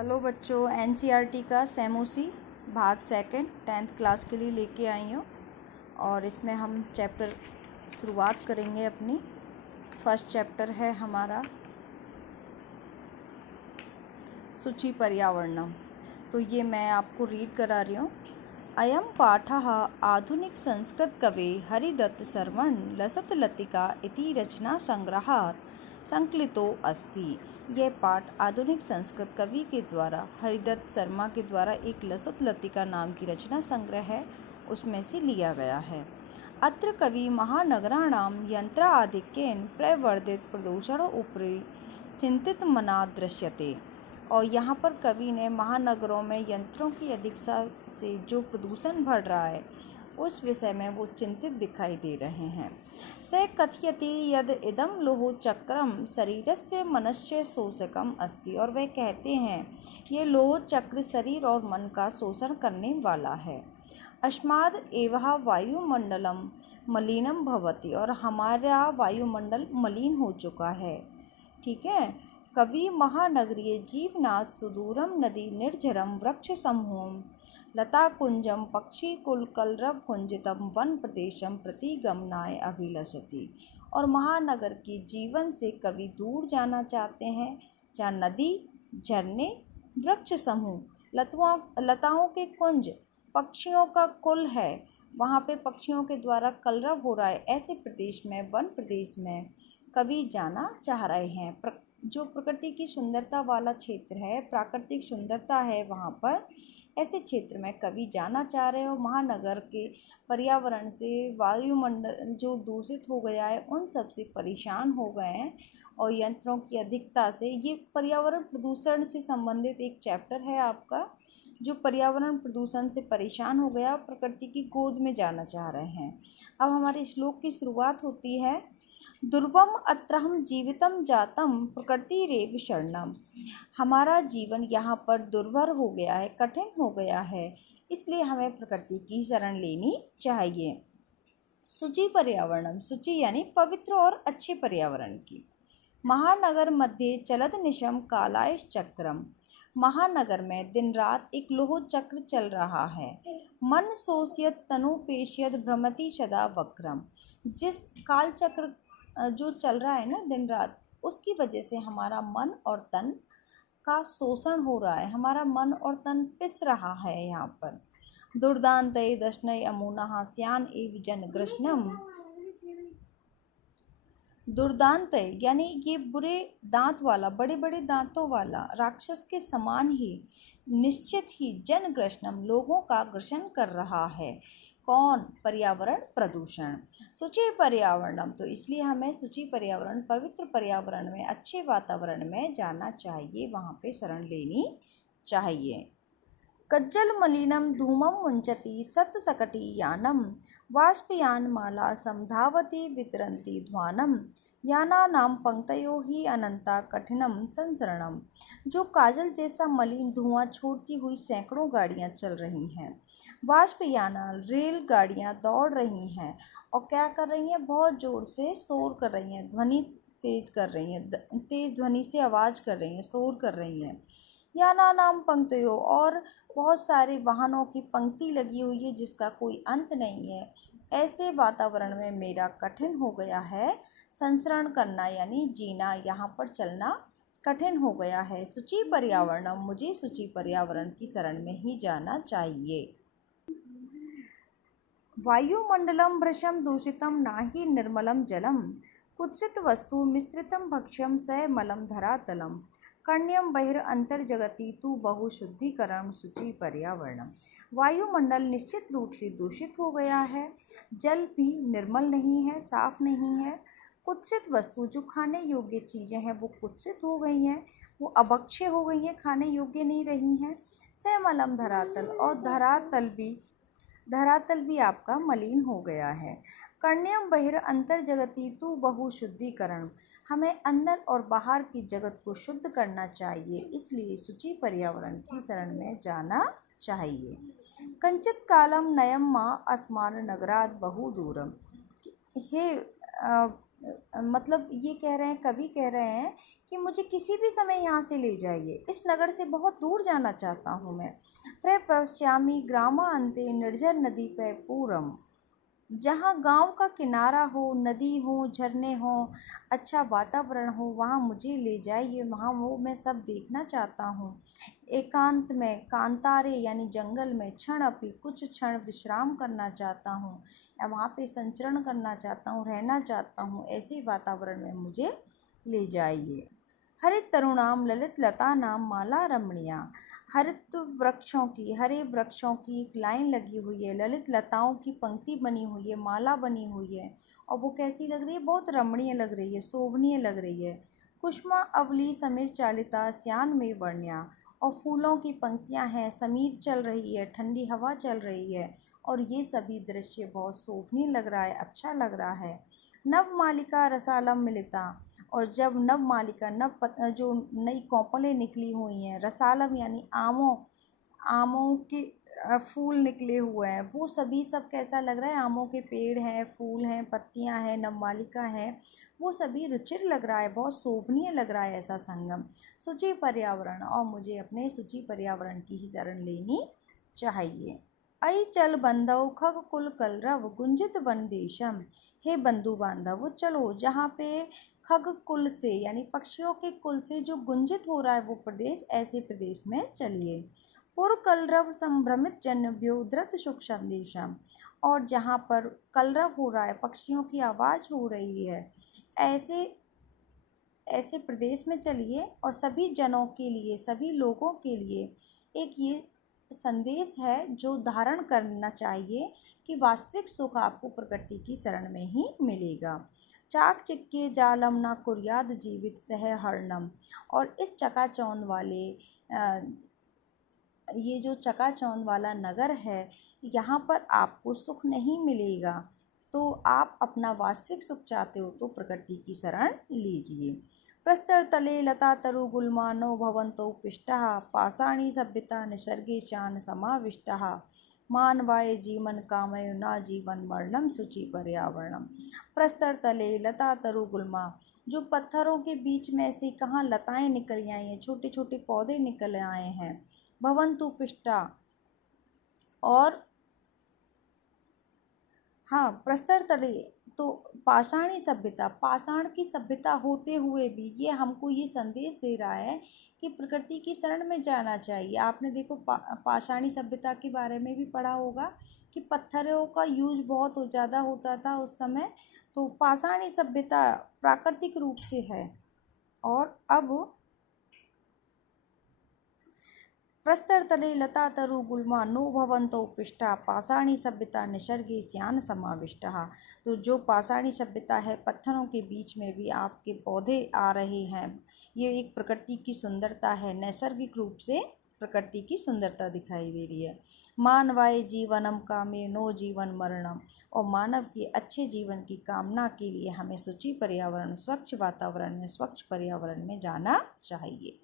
Hello बच्चों, NCERT का सेमोसी भाग सेकंड 10th क्लास के लिए लेके आई हूँ। और इसमें हम चैप्टर शुरुआत करेंगे अपनी। फर्स्ट चैप्टर है हमारा शुचि पर्यावरणम। तो ये मैं आपको रीड करा रही हूँ। अयं पाठः आधुनिक संस्कृत कवे हरिदत्त शर्मण लसत लतिका इति रचना संग्रहात् संकलितो अस्ति। यह पाठ आधुनिक संस्कृत कवि के द्वारा हरिदत्त शर्मा के द्वारा एक लसत लतिका नाम की रचना संग्रह है, उसमें से लिया गया है। अत्र कवि महानगराणां यंत्राधिक्येन प्रवर्धित प्रदूषण उपरि चिंतित मना दृश्यते। और यहाँ पर कवि ने महानगरों में यंत्रों की अधिकता से जो प्रदूषण बढ़ रहा है उस विषय में वो चिंतित दिखाई दे रहे हैं। स कथयति यद इदं लोह चक्रम शरीरस्य मनस्य शोषकम अस्ति। और वे कहते हैं ये लोह चक्र शरीर और मन का शोषण करने वाला है। अस्माद् एवः वायुमंडलम मलिनम भवति। और हमारा वायुमंडल मलिन हो चुका है। ठीक है। कवि महानगरीय जीवनाथ सुदूरम नदी निर्झरम वृक्ष समूहम लता कुंजम पक्षी कुल कलरव कुंजितम वन प्रदेशम प्रति गमनाय अभिलषति। और महानगर के जीवन से कवि दूर जाना चाहते हैं, जहाँ नदी, झरने, वृक्ष समूह, लताओं के कुंज, पक्षियों का कुल है, वहाँ पे पक्षियों के द्वारा कलरव हो रहा है, ऐसे प्रदेश में, वन प्रदेश में कवि जाना चाह रहे हैं। जो प्रकृति की सुंदरता वाला क्षेत्र है, प्राकृतिक सुंदरता है, वहाँ पर ऐसे क्षेत्र में कवि जाना चाह रहे हो। महानगर के पर्यावरण से वायुमंडल जो दूषित हो गया है उन सब से परेशान हो गए हैं। और यंत्रों की अधिकता से, ये पर्यावरण प्रदूषण से संबंधित एक चैप्टर है आपका, जो पर्यावरण प्रदूषण से परेशान हो गया, प्रकृति की गोद में जाना चाह रहे हैं। अब हमारे श्लोक की शुरुआत होती है। दुर्वम अत्रहम जीवितम जातम प्रकृतिरेव शरणम। हमारा जीवन यहाँ पर दुर्भर हो गया है, कठिन हो गया है, इसलिए हमें प्रकृति की शरण लेनी चाहिए। शुचि पर्यावरणम, शुचि यानी पवित्र और अच्छे पर्यावरण की। महानगर मध्य चलद निशम कालायश चक्रम। महानगर में दिन रात एक लोह चक्र चल रहा है। मन सोष्यत तनु पेश्यत भ्रमति सदा वक्रम। जिस काल चक्र जो चल रहा है ना दिन रात, उसकी वजह से हमारा मन और तन का शोषण हो रहा है, हमारा मन और तन पिस रहा है। यहाँ पर दुर्दांतये दशनय अमूनः स्यान एव जनग्रशनम। दुर्दांतय यानी ये बुरे दांत वाला, बड़े बड़े दांतों वाला राक्षस के समान ही निश्चित ही जनग्रशनम लोगों का ग्रसन कर रहा है। कौन? पर्यावरण प्रदूषण। शुचि पर्यावरणम, तो इसलिए हमें शुचि पर्यावरण, पवित्र पर्यावरण में, अच्छे वातावरण में जाना चाहिए, वहाँ पे शरण लेनी चाहिए। कज्जल मलिनम धूमम मुंचति सत सकटी यानम वाष्पयान माला समधावती वितरंती ध्वानम यानानाम पंक्तयो ही अनंता कठिनम संसरणम। जो काजल जैसा मलिन धुआं छोड़ती हुई सैकड़ों गाड़ियाँ चल रही हैं। वाष्पयाना रेल गाड़ियाँ दौड़ रही हैं और क्या कर रही हैं? बहुत ज़ोर से शोर कर रही हैं, ध्वनि तेज कर रही हैं, तेज ध्वनि से आवाज़ कर रही हैं, शोर कर रही हैं। यानानाम पंक्तियों, और बहुत सारे वाहनों की पंक्ति लगी हुई है जिसका कोई अंत नहीं है। ऐसे वातावरण में मेरा कठिन हो गया है संसरण करना, यानी जीना, यहाँ पर चलना कठिन हो गया है। शुचि पर्यावरणम, मुझे शुचि पर्यावरण की शरण में ही जाना चाहिए। वायुमंडलम भृशम दूषितम नाहि निर्मलम जलम कुत्सित वस्तु मिश्रितम भक्ष्यम स मलम धरातलम कर्ण्यम बहिर अंतर्जगति तु बहु शुद्धिकरण शुचि पर्यावरणम। वायुमंडल निश्चित रूप से दूषित हो गया है, जल भी निर्मल नहीं है, साफ नहीं है। कुत्सित वस्तु, जो खाने योग्य चीज़ें हैं वो कुत्सित हो गई हैं, वो अभक्ष्य हो गई हैं, खाने योग्य नहीं रही हैं। स मलम धरातल, और धरातल भी आपका मलिन हो गया है। कर्ण्यम बहिर अंतर जगति तु बहु शुद्धिकरण, हमें अंदर और बाहर की जगत को शुद्ध करना चाहिए, इसलिए शुचि पर्यावरण की शरण में जाना चाहिए। कंचित कालम नयम माँ अस्मान नगराद बहु दूरम। हे मतलब ये कह रहे हैं, कवि कह रहे हैं कि मुझे किसी भी समय यहाँ से ले जाइए, इस नगर से बहुत दूर जाना चाहता हूँ मैं। प्रपश्यामि ग्रामान्ते निर्जर नदी पे पूरम, जहाँ गांव का किनारा हो, नदी हो, झरने हो, अच्छा वातावरण हो, वहाँ मुझे ले जाइए, वहाँ वो मैं सब देखना चाहता हूँ। एकांत में, कांतारे यानी जंगल में, क्षण अपि कुछ क्षण विश्राम करना चाहता हूँ, या वहाँ पे संचरण करना चाहता हूँ, रहना चाहता हूँ, ऐसे वातावरण में मुझे ले जाइए। हरित तरुणाम ललित लता नाम माला रमणीया, हरित वृक्षों की, हरे वृक्षों की एक लाइन लगी हुई है, ललित लताओं की पंक्ति बनी हुई है, माला बनी हुई है, और वो कैसी लग रही है? बहुत रमणीय लग रही है, शोभनीय लग रही है। कुष्मा अवली समीर चालिता श्यान में वर्ण्या, और फूलों की पंक्तियां हैं, समीर चल रही है, ठंडी हवा चल रही है, और ये सभी दृश्य बहुत शोभनीय लग रहा है, अच्छा लग रहा है। नव मालिका रसालम मिलिता, और जब नव मालिका, जो नई कोपलें निकली हुई हैं, रसालम यानी आमों, आमों के फूल निकले हुए हैं, वो सभी सब कैसा लग रहा है? आमों के पेड़ हैं, फूल हैं, पत्तियां हैं, नवमालिका है, वो सभी रुचिर लग रहा है, बहुत शोभनीय लग रहा है ऐसा संगम। शुचि पर्यावरण, और मुझे अपने शुचि पर्यावरण की ही शरण लेनी चाहिए। अई चल बंधव खग कुल कलरव गुंजित वन देशम, हे बंधु बांधव चलो, जहाँ पे खग कुल से यानी पक्षियों के कुल से जो गुंजित हो रहा है वो प्रदेश, ऐसे प्रदेश में चलिए। पुर कलरव संभ्रमित जन्य धृत सुख संदेशम, और जहाँ पर कलरव हो रहा है, पक्षियों की आवाज़ हो रही है, ऐसे ऐसे प्रदेश में चलिए, और सभी जनों के लिए, सभी लोगों के लिए एक ये संदेश है जो धारण करना चाहिए कि वास्तविक सुख आपको प्रकृति की शरण में ही मिलेगा। चाक चिक्के जालम ना कुर्याद जीवित सह हरणम, और इस चकाचौंध वाले ये जो चकाचौंध वाला नगर है, यहाँ पर आपको सुख नहीं मिलेगा, तो आप अपना वास्तविक सुख चाहते हो तो प्रकृति की शरण लीजिए। प्रस्तर तले लता तरु गुल्मानो भवंतो पिष्टः, पाषाणी सभ्यता निसर्गे शान समाविष्टः, मानवाय जीवन कामय न जीवन मरणम शुचि पर्यावरणम। प्रस्तर तले लता तरु गुल्मा, जो पत्थरों के बीच में से कहाँ लताएं निकल आई हैं, छोटे छोटे पौधे निकल आए हैं। भवंतु पिष्टा, और हाँ, प्रस्तर तले, तो पाषाणी सभ्यता, पाषाण की सभ्यता होते हुए भी ये हमको ये संदेश दे रहा है कि प्रकृति की शरण में जाना चाहिए। आपने देखो पाषाणी सभ्यता के बारे में भी पढ़ा होगा कि पत्थरों का यूज बहुत ज़्यादा होता था उस समय, तो पाषाणी सभ्यता प्राकृतिक रूप से है। और अब प्रस्तर तले लता तरु गुल्मा नो भवंतो पिष्टा, पाषाणी सभ्यता निसर्गे स्यान समाविष्टः, तो जो पाषाणी सभ्यता है, पत्थरों के बीच में भी आपके पौधे आ रहे हैं, ये एक प्रकृति की सुंदरता है, नैसर्गिक रूप से प्रकृति की सुंदरता दिखाई दे रही है। मानवाय जीवनम कामे नो जीवन मरणम, और मानव के अच्छे जीवन की कामना के लिए हमें शुचि पर्यावरण, स्वच्छ वातावरण में, स्वच्छ पर्यावरण में जाना चाहिए।